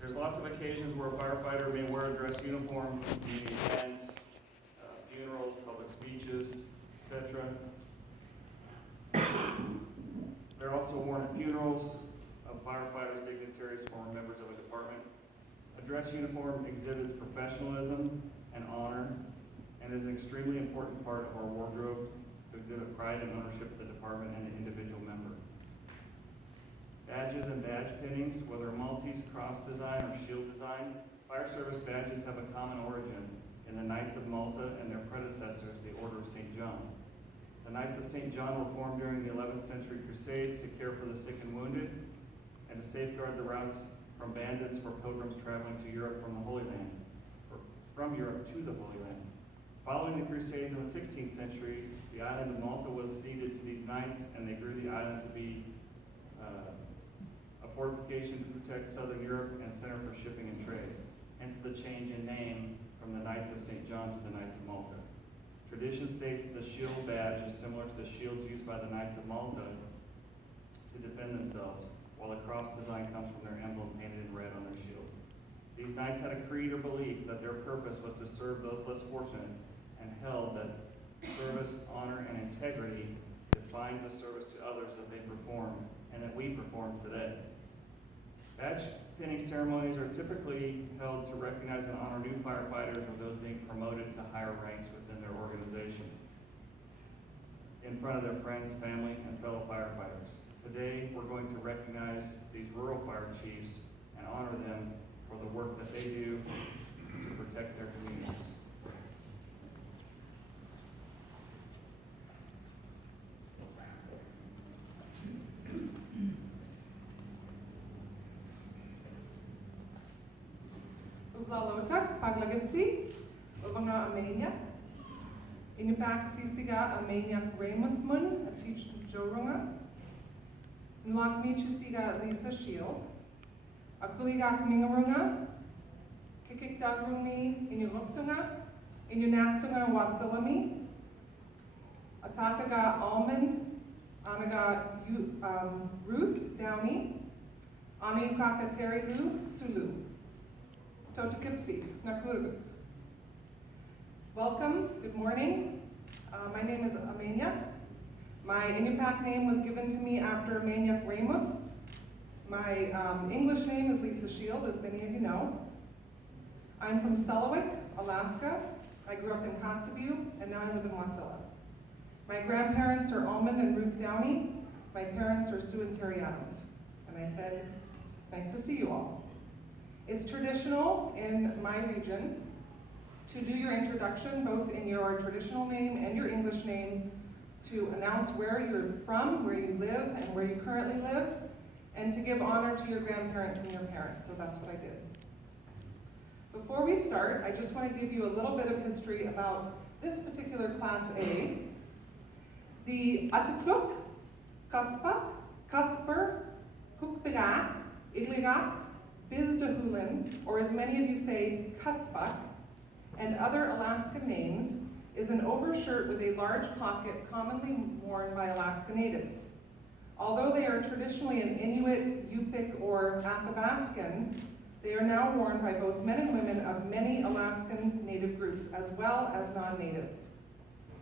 There's lots of occasions where a firefighter may wear a dress uniform for community events, funerals, public speeches, etc. They're also worn at funerals of firefighters, dignitaries, former members of a department. A dress uniform exhibits professionalism and honor and is an extremely important part of our wardrobe to exhibit pride and ownership of the department and the individual member. Badges and badge pinnings, whether Maltese cross design or shield design, fire service badges have a common origin in the Knights of Malta and their predecessors, the Order of St. John. The Knights of St. John were formed during the 11th century Crusades to care for the sick and wounded and to safeguard the routes from bandits for pilgrims traveling to Europe from the Holy Land, or from Europe to the Holy Land. Following the Crusades in the 16th century, the island of Malta was ceded to these knights, and they grew the island to be a fortification to protect southern Europe and center for shipping and trade. Hence the change in name from the Knights of St. John to the Knights of Malta. Tradition states that the shield badge is similar to the shields used by the Knights of Malta to defend themselves, while the cross design comes from their emblem painted in red on their shields. These knights had a creed or belief that their purpose was to serve those less fortunate, and held that service, honor, and integrity defined the service to others that they performed and that we perform today. Badge pinning ceremonies are typically held to recognize and honor new firefighters or those being promoted to higher ranks within their organization in front of their friends, family, and fellow firefighters. Today, we're going to recognize these rural fire chiefs and honor them for the work that they do to protect their communities. Uglalota, paglagipsi, ubanga amenia. Inupak sisiga amenia Raymondmun, a teach jorunga. Nlakmicha siga Lisa Shield. Akuligak mingarunga. Kikikdagrumi inuluktunga. Inunaktunga wasilami. Atataga almond. Anaga Ruth Downey. Aniukaka Terilu Sulu. Totukipsi, Nakuru. Welcome, good morning. My name is Amenia. My Inupiaq name was given to me after Amenia Raymond. My English name is Lisa Shield, as many of you know. I'm from Selawik, Alaska. I grew up in Kotzebue, and now I live in Wasilla. My grandparents are Almond and Ruth Downey. My parents are Sue and Terry Adams. And I said, it's nice to see you all. It's traditional in my region to do your introduction, both in your traditional name and your English name, to announce where you're from, where you live, and where you currently live, and to give honor to your grandparents and your parents. So that's what I did. Before we start, I just want to give you a little bit of history about this particular Class A. The Atipluk, Kaspak, Kasper, Kukpidak, Igligak, Bizdahulin, or as many of you say, Kaspak, and other Alaskan names, is an overshirt with a large pocket commonly worn by Alaska Natives. Although they are traditionally an Inuit, Yupik, or Athabaskan, they are now worn by both men and women of many Alaskan Native groups, as well as non-Natives.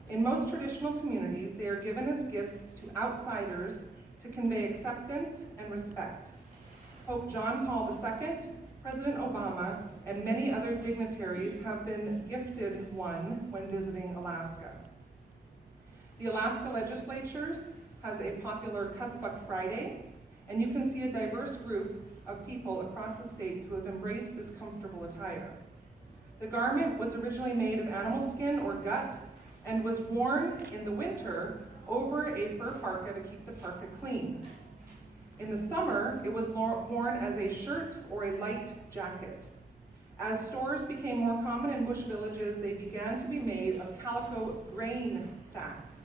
In most traditional communities, they are given as gifts to outsiders to convey acceptance and respect. Pope John Paul II, President Obama, and many other dignitaries have been gifted one when visiting Alaska. The Alaska legislature has a popular Kuspuk Friday, and you can see a diverse group of people across the state who have embraced this comfortable attire. The garment was originally made of animal skin or gut and was worn in the winter over a fur parka to keep the parka clean. In the summer, it was worn as a shirt or a light jacket. As stores became more common in bush villages, they began to be made of calico grain sacks.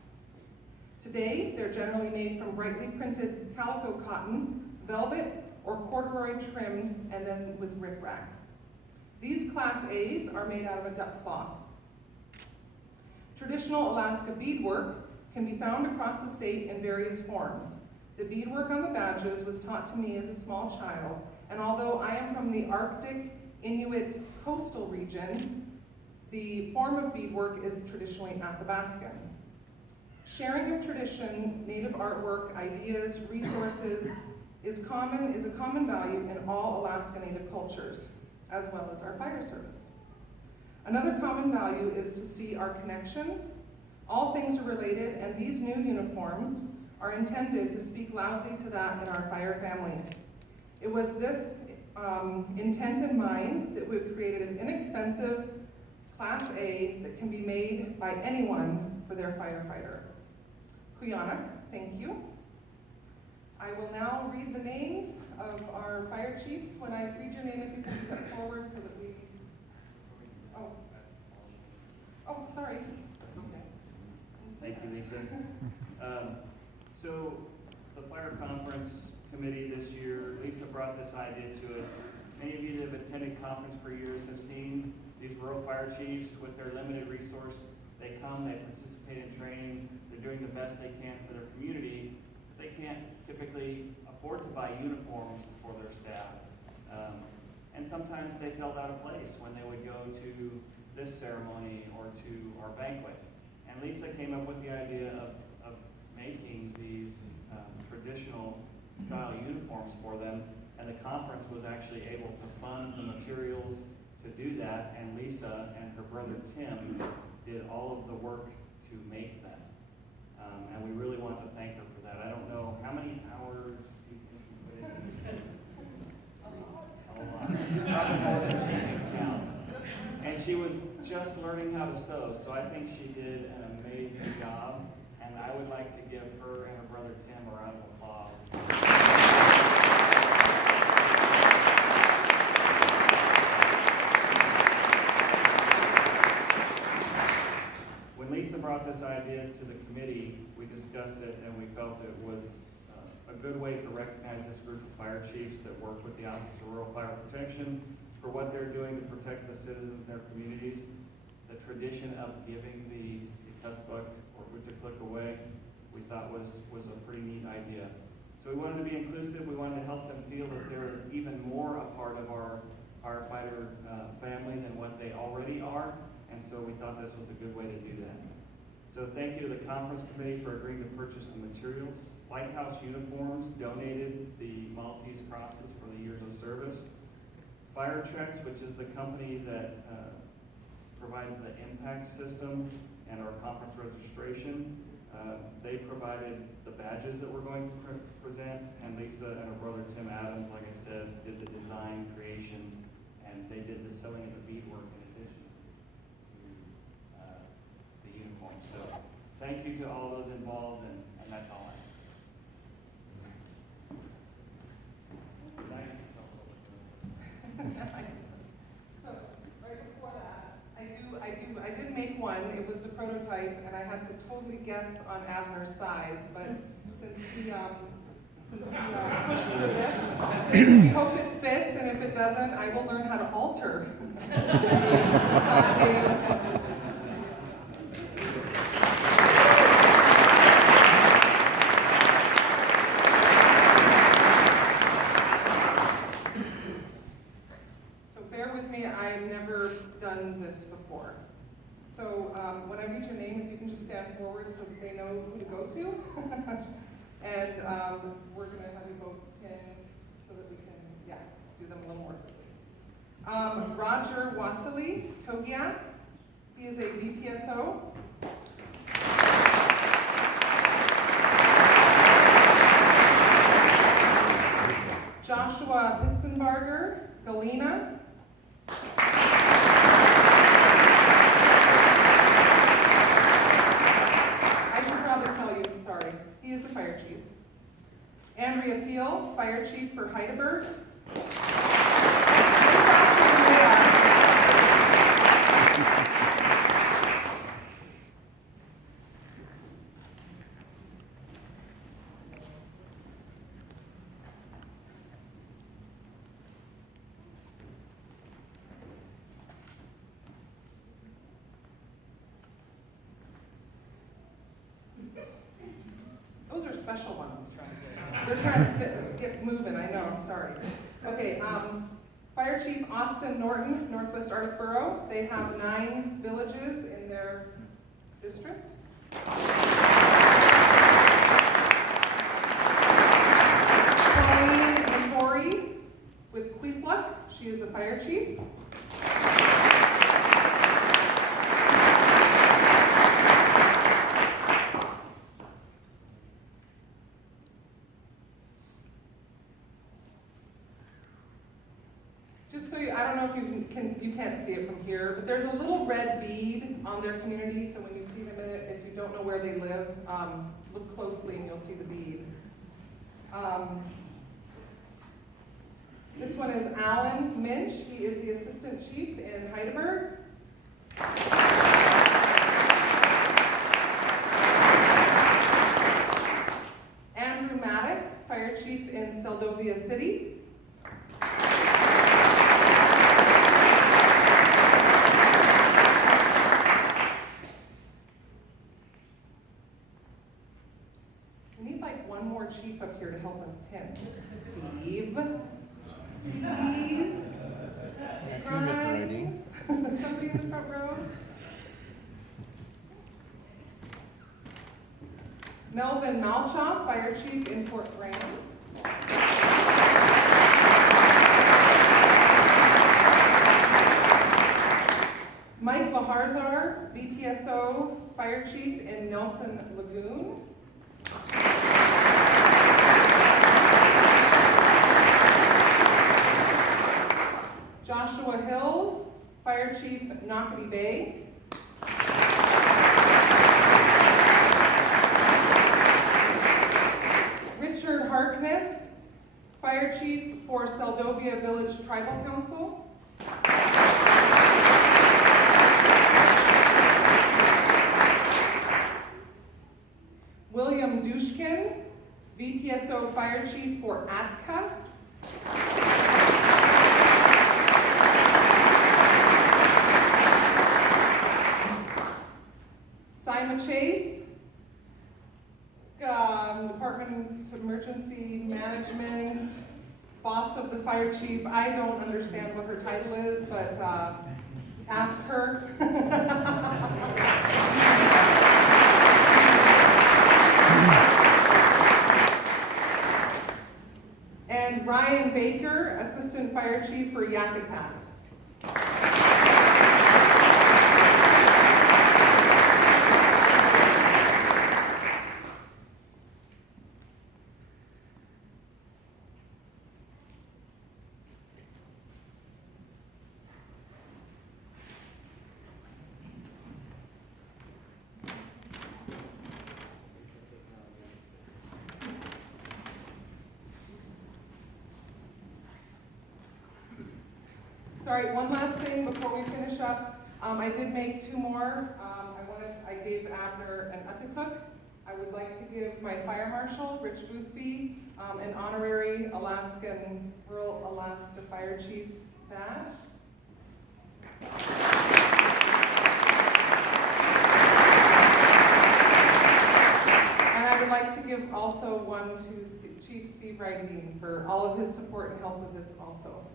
Today, they're generally made from brightly printed calico cotton, velvet, or corduroy trimmed, and then with rickrack. These Class A's are made out of a duck cloth. Traditional Alaska beadwork can be found across the state in various forms. The beadwork on the badges was taught to me as a small child, and although I am from the Arctic Inuit coastal region, the form of beadwork is traditionally Athabascan. Sharing of tradition, native artwork, ideas, resources is a common value in all Alaska Native cultures, as well as our fire service. Another common value is to see our connections. All things are related, and these new uniforms are intended to speak loudly to that in our fire family. It was this intent in mind that we've created an inexpensive Class A that can be made by anyone for their firefighter. Kuyanak, thank you. I will now read the names of our fire chiefs. When I read your name, if you can step forward so that we... Oh, sorry. That's okay. Thank you, Lisa. So the fire conference committee this year, Lisa brought this idea to us. Many of you that have attended conference for years have seen these rural fire chiefs with their limited resource. They come, they participate in training, they're doing the best they can for their community, but they can't typically afford to buy uniforms for their staff. And sometimes they felt out of place when they would go to this ceremony or to our banquet. And Lisa came up with the idea of making these traditional style uniforms for them, and the conference was actually able to fund the materials to do that, and Lisa and her brother Tim did all of the work to make them. And we really want to thank her for that. I don't know, how many hours do you think you put in? A lot. Probably more than she can count. And she was just learning how to sew, so I think she did an amazing job, and I would like to give her and her brother Tim a round of applause. When Lisa brought this idea to the committee, we discussed it, and we felt it was a good way to recognize this group of fire chiefs that work with the Office of Rural Fire Protection for what they're doing to protect the citizens in their communities. The tradition of giving the tussbuck or the click away, we thought was a pretty neat idea. So we wanted to be inclusive. We wanted to help them feel that they're even more a part of our firefighter family than what they already are. And so we thought this was a good way to do that. So thank you to the conference committee for agreeing to purchase the materials. Lighthouse Uniforms donated the Maltese crosses for the years of service. Fire Checks, which is the company that provides the impact system and our conference registration, they provided the badges that we're going to present, and Lisa and her brother Tim Adams, like I said, did the design, creation, and they did the sewing of the beadwork in addition to the uniform. So thank you to all those involved, and that's all I have. So right before that, I did make one. It was the prototype, and I had to totally guess on Abner's size. But since he pushed for this, we hope it fits. And if it doesn't, I will learn how to alter. I've never done this before. So when I read your name, if you can just stand forward so that they know who to go to. And we're going to have you both in so that we can, do them a little more quickly. Roger Wasily Togiak. He is a VPSO. Joshua Hitzenbarger, Galena. He is the fire chief. Andrea Peel, fire chief for Heidelberg. Those are special ones. They're trying to get moving, I know, I'm sorry. Okay, Fire Chief Austin Norton, Northwest Arctic Borough. They have 9 villages in their district. Colleen Vittori with Queethluck. She is the fire chief. Just so you, I don't know if you can't see it from here, but there's a little red bead on their community, so when you see them in it, if you don't know where they live, look closely and you'll see the bead. This one is Alan Minch. He is the assistant chief in Heidelberg. Andrew Maddox, fire chief in Seldovia City. We need like one more chief up here to help us pin. Steve, please. Grimes. Somebody in the front row. Melvin Malchoff, fire chief in Fort Graham. Mike Laharzar, VPSO, fire chief in Nelson Lagoon. Joshua Hills, fire chief, Nocatee Bay. Richard Harkness, fire chief for Seldovia Village Tribal Council. William Dushkin, VPSO fire chief for Atka. Simon Chase, Department of Emergency Management, boss of the fire chief. I don't understand what her title is, but ask her. And Ryan Baker, assistant fire chief for Yakutat. Sorry, one last thing before we finish up. I did make 2 more. I gave Abner an Utacook. I would like to give my fire marshal, Rich Boothby, an honorary Alaskan, Rural Alaska Fire Chief badge. And I would like to give also one to Chief Steve Ragdeen for all of his support and help with this also.